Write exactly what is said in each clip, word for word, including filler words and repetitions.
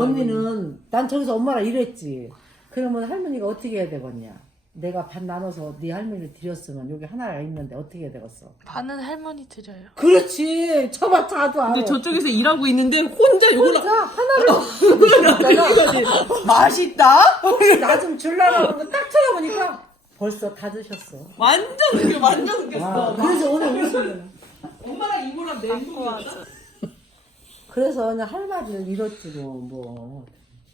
언니는 난 저기서 엄마랑 일했지. 그러면 할머니가 어떻게 해야 되겠냐? 내가 반 나눠서 네 할머니를 드렸으면 여기 하나가 있는데 어떻게 해야 되겠어? 반은 할머니 드려요. 그렇지. 저봐 자도 알아. 근데 저쪽에서 일하고 있는데 혼자 요거를 혼자 하나를 맛있다? 나 좀 줄라고 딱 쳐다보니까 벌써 다 드셨어. 완전 웃겨, 완전 웃겼어. 아, 그래서 오늘 웃으면 엄마랑 이모랑 맹국이었다. 그래서 오늘 할 말을 잃었지 뭐. 뭐.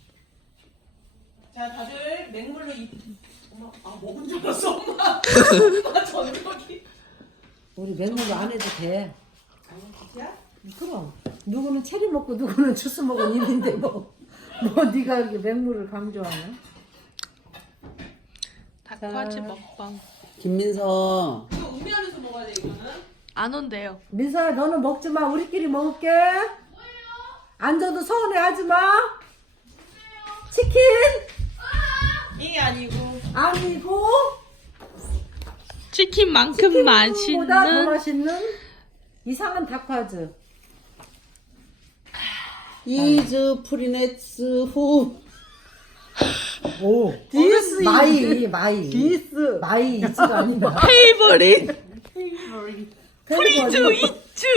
자, 다들 맹물로 이 엄마, 아 먹은 줄 알았어, 엄마. 엄마 전력이. 우리 맹물로 안 해도 돼. 아니, 진짜? 그럼 누구는 체리 먹고 누구는 주스 먹은 일인데 뭐. 뭐 네가 이렇게 맹물을 강조하냐? 닭꼬치 먹방. 김민서 이거 음미하면서 먹어야 돼, 이거는. 안 온대요. 민서야 너는 먹지 마. 우리끼리 먹을게. 앉아도 서운해 하지 마. 치킨 이 아니고. 아니고 치킨만큼 보다 더 맛있는 맛있는 이상한 닭화즈. 이즈 프리네츠 후 오 디스 마이 마이 디스 마이 이즈가 아니라 페이버릿 프리즈 이츠.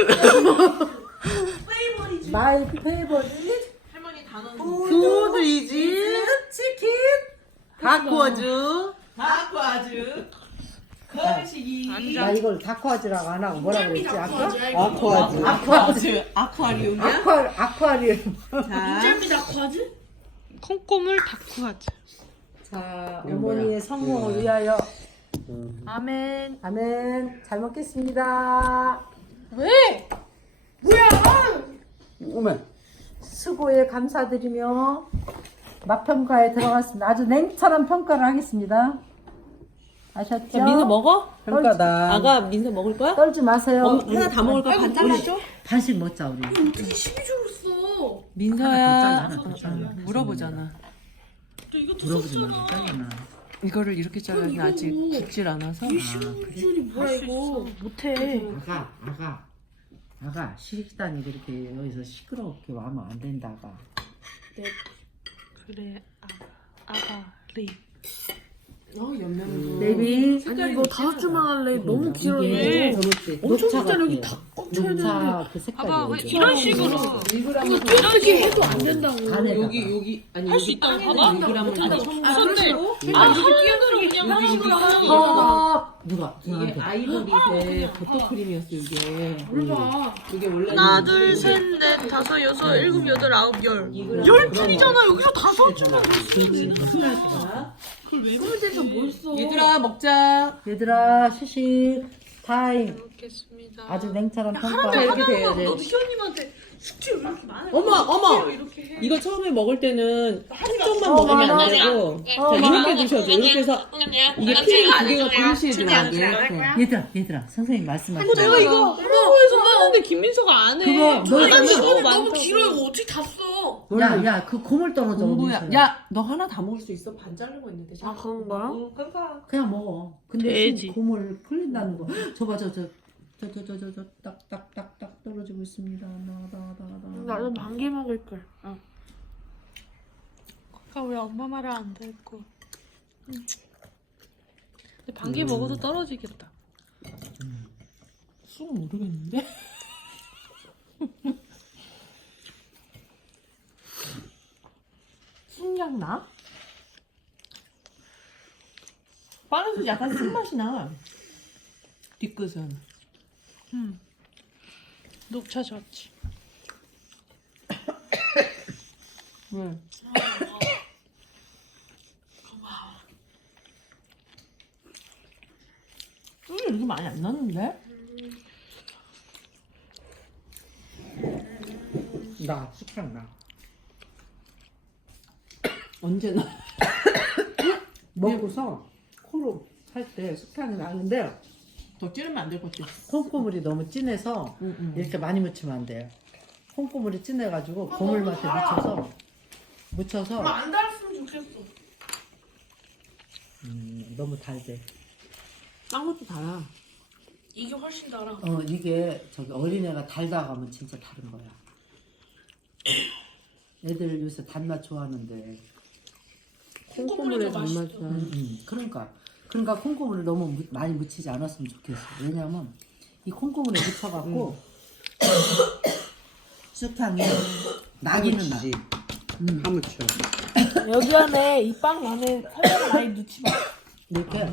마이 페이버릿 할머니 단어. 푸드 이즈 치킨 닭꼬즈 아쿠아즈. 거시기. 나 이걸 닭화즈라고 안 하고 뭐라 그랬지 아까? 아쿠아즈 아쿠아즈. 아쿠아리움이야? 아쿠아 아쿠아리움. 자 콩고물 닭구하즈. 자 어머니의 성공을 위하여 아멘. 아멘. 잘 먹겠습니다. 왜? 어머 수고에 감사드리며 맛평가에 들어갔습니다. 아주 냉철한 평가를 하겠습니다. 아셨죠? 민서 먹어? 평가다 아가 민서 먹을 거야? 떨지 마세요. 어, 하나 다 먹을 거야? 반 잘라줘? 반씩 먹자 우리. 민서야. 하나 더 잘라. 물어보잖아. 물어보지 말고 잘라놔. 이거를 이렇게 잘라야지 아직 굳질 않아서. 뭐야 이거? 못해. 아가 아가 아가 식단이 그렇게 여기서 시끄럽게 와면 안 된다 아가. 그래 아가 아가리. 어, 옆면도. 베이비 아니 이거 다섯 줄만 할래. 너무 길어 이게 이게. 엄청 진짜 여기 다 녹차 그 봐봐 왜 색깔이 이런 식으로. 이렇게 해도 안 된다고. 안에다가. 여기 여기 아니 할 수 여기 있다고 땅에는 봐봐. 일 그램을 아니, 더 손- 첨가로 아 이렇게 끼어들어 그냥 하는 여기 거야. 여기 아 누가 이게 누구한테? 아이보리색 버터크림이었어 이게. 이게 원래 하나 둘셋넷 다섯 여섯 일곱 여덟 아홉 열. 열 줄이잖아. 여기서 다섯 줄만. 얘들아 먹자. 얘들아 시식 타임. 먹겠습니다. 아주 냉철한 평가. 하나만 이렇게 돼야 돼. 너도 희원님한테 숙제 왜 이렇게 많아? 어머 어머. 이렇게 해. 이거 처음에 먹을 때는 한쪽만 어, 먹으면 안 맞아. 되고 어, 자 이렇게 맞아. 드셔도 이렇게 해서 이게 피를 두 개가 동시에 들어가게 이렇게. 얘들아 얘들아 선생님 말씀하세요. 내가 이거 하라고 하는데 김민서가 안 해. 그거 너 사람이 이거 너무 많다고. 이거 어떻게 다 써? 야야 그 고물 떨어져. 공부야. 어디서. 야 너 하나 다 먹을 수 있어? 반 자르고 있는데. 아 그런 거야? 응, 그러니까. 그냥 먹어. 근데 돼지. 지금 고물 풀린다는 거. 저봐 저 저 저 저 저 저 저 딱딱딱딱 떨어지고 있습니다. 나나나나. 나도 반개 먹을 걸. 어. 아까 왜 엄마 말을 안 듣고? 응. 근데 반개 먹어도 떨어지겠다. 쑥 모르겠는데. 쑥향 나? 빵에서 약간 쓴맛이 나. 뒤끝은. 응. 녹차 좋지. 왜? 쑥이 이렇게 많이 안 났는데? 나 식당 나. 언제나. 먹고서 코로 할 때 식당이 나는데 더 찌르면 안 될 것 같아. 콩고물이 너무 진해서 응, 응. 이렇게 많이 묻히면 안 돼요. 콩고물이 진해가지고 고물 맛에 묻혀서 묻혀서 안 달았으면 좋겠어. 음, 너무 달대. 딴 것도 달아. 이게 훨씬 달아. 어 이게 저기 어린애가 달다 가면 진짜 다른 거야. 애들 요새 단맛 좋아하는데. 콩고물에 단맛이야. 음, 음. 그러니까 그러니까 콩고물을 너무 무- 많이 묻히지 않았으면 좋겠어. 왜냐면 이 콩고물에 묻혀갖고 쑥향이 나기는 나. 파묻히지. 음. 파묻혀. 여기 안에 이 빵 안에 설탕을 많이 넣지 마. 이렇게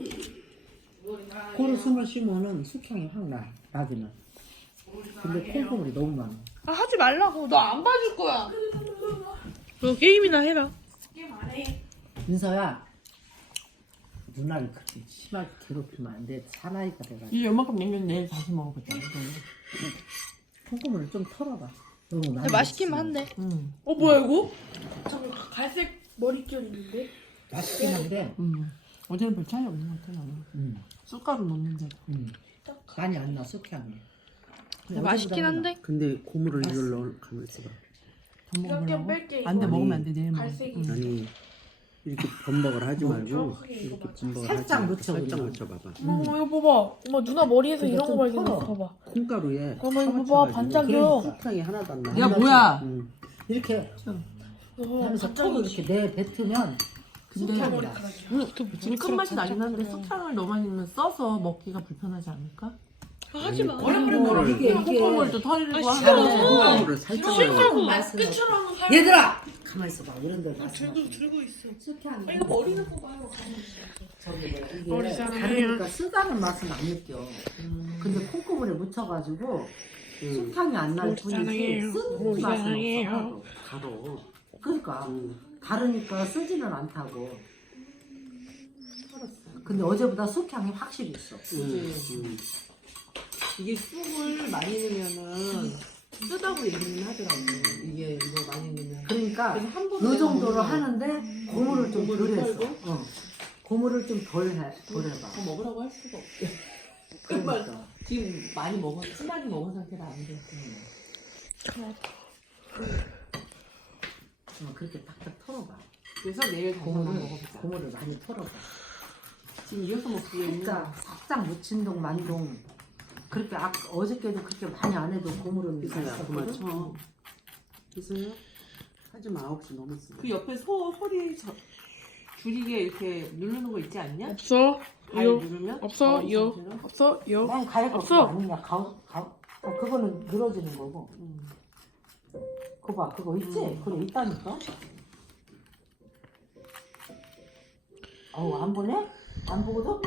코로 숨을 쉬면은 쑥향이 확 나. 나기는. 근데 콩고물이 너무 많아. 아, 하지 말라고. 너 안 봐줄 거야. 너 게임이나 해라. 민서야, 누나를 그렇게 심하게 괴롭히면 안 돼. 사나이가 돼가지고. 이 요만큼 냉면 내일 다시 먹어보자. 콩고물을 좀 털어봐. 너무 많이. 근데 맛있긴 묻히면. 한데. 응. 어, 뭐야, 이거? 잠깐, 갈색 머릿결 있는데? 맛있긴 한데. 응. 어제는 별 차이 없는 것 같아 나는. 음, 쑥가루 넣는데도. 음. 많이 안 나, 쑥향이. 근데 맛있긴 어제보다는 한데? 근데 고무를 이걸 넣을 가만 있어봐. 더 먹으려고? 뺄게, 안돼 이거. 먹으면 안 돼. 내일 먹어. 갈색이. 응. 아니 이렇게 범벅을 하지 말고 정확하게 이거 이렇게 맞아. 범벅을 살짝 하지 말고 묻혀, 살짝 그냥. 묻혀봐봐. 어머, 이거 봐봐. 엄마, 누나 머리에서 근데 이런 거 좀 발견했어. 털어. 봐봐. 콩가루에 어머, 이거 파묻혀가지고 봐, 반짝여. 설탕이 하나도 안 나. 야 뭐야? 응. 이렇게 어, 하면서 턱을 이렇게 내뱉으면 근데 쑥향이 나. 지금 큰 맛이 나긴 한데 쑥향을 너무 많이 넣으면 써서 먹기가 불편하지 않을까? 아, 하지 마. 콩가루를 이게 이게 콩고물도 털리고 아, 하는데 콩가루를 살짝 넣어. 끝처럼 살. 얘들아! 가만히 있어봐. 이런 데 말씀. 들고, 들고 있어. 쑥향이. 이거 머리 넣고 하러 가면 저기 뭐야, 이게 머리잖아요. 다르니까 쓰다는 맛은 안 느껴. 근데 콩고물에 묻혀가지고 응. 쑥향이 안 날 뿐이지 머리잖아요. 쓴 맛은 머리잖아요. 없어. 가루. 그러니까 응. 다르니까 쓰지는 않다고. 근데 어제보다 쑥향이 확실히 있어. 응. 응. 이게 쑥을 많이 넣으면은 쓰다고 얘기는 하더라고. 이게 이거 많이 넣으면. 그러니까 그래서 한 번에 이 정도로 먹으면 하는데 고물을 좀 덜 고물을 했어. 털고? 어. 고물을 좀 덜 해, 덜 해봐. 더 먹으라고 할 수가 없어. 그러니까. 지금 많이 먹은 심하게 먹은 상태라 안 돼. 어, 그렇게 딱딱 털어봐. 그래서 내일 다시 한번 고물을, 먹어보자. 고물을 많이 털어봐. 지금 이어서 먹기에는 살짝, 살짝 묻힌동 만동. 그렇게 아, 어저께도 그렇게 많이 안 해도 고물은 희수야 그만 맛있었거든. 쳐. 희수야 하지 마. 아홉 시 넘었어. 그 옆에 소 소리 저, 줄이게 이렇게 누르는 거 있지 않냐? 없어. 발 요. 누르면 없어. 가운데 요. 상태로? 없어. 요. 난 가위가 없어. 그거 아니냐. 가, 가, 어, 그거는 늘어지는 거고. 음. 그거 봐. 그거 있지? 음. 그래, 있다니까. 어우, 안 보네? 안 보고도?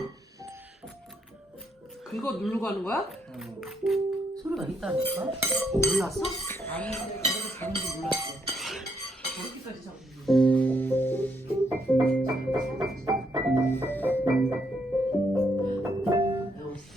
그거 누르고 하는 거야? 어. 소리가 있다니까? 몰랐어? 아니, 내가 잘못 몰랐어. 저렇게까지 잡고.